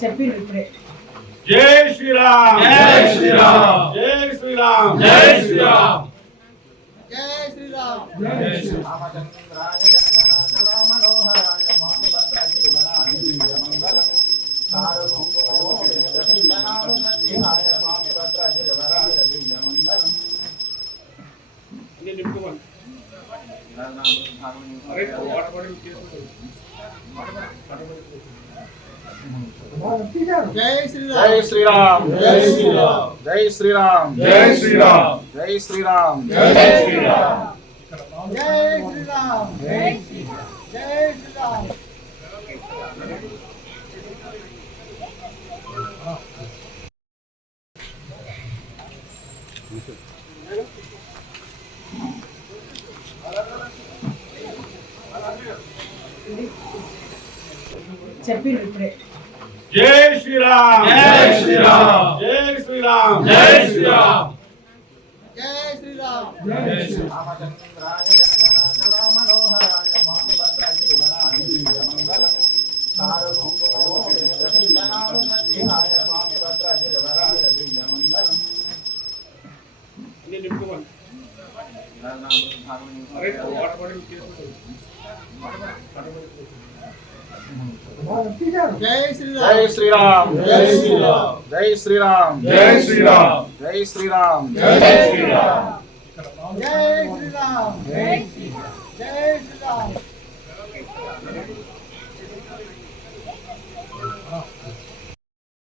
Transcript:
చెప్పిండు ఇప్పుడే. జై శ్రీరామ్, జై శ్రీరామ్, జై శ్రీరామ్, జై శ్రీరామ్, జై శ్రీరామ్, జై శ్రీరామ్. రామచంద్రాయ జనగణ మనోహరాయ మహాభద్రాయ మంగళం సారభౌమాయ స్వామి మంగళం. నేను చెప్పుకోవాలి. అరే వాటర్ బాటిల్ తీసుకుంటాను. జై శ్రీరామ్, జై శ్రీరామ్, జై శ్రీరామ్, జై శ్రీరామ్, జై శ్రీరామ్, జై శ్రీరామ్, జై శ్రీరామ్, జై శ్రీరామ్, జై శ్రీరామ్. చెప్పిండు ఇప్పుడే. జై శ్రీరామ్, జై శ్రీరామ్, జై శ్రీరామ్, జై శ్రీరామ్, జై శ్రీరామ్, జై శ్రీరామ్. రామచంద్రాయ జనగణ మనోహరాయ మహాభద్రాయ మంగళం సారభౌమాయ స్వామి మంగళం. నేను చెప్పుకోవాలి. అరే వాటర్ బాటిల్ తీసుకుంటాను. జై జై శ్రీరామ్, శ్రీరామ్, జై శ్రీరామ్, జై శ్రీరామ్, జై శ్రీరామ్, జై శ్రీరామ్, జై శ్రీరామ్. జై శ్రీరామ్, జై శ్రీరామ్.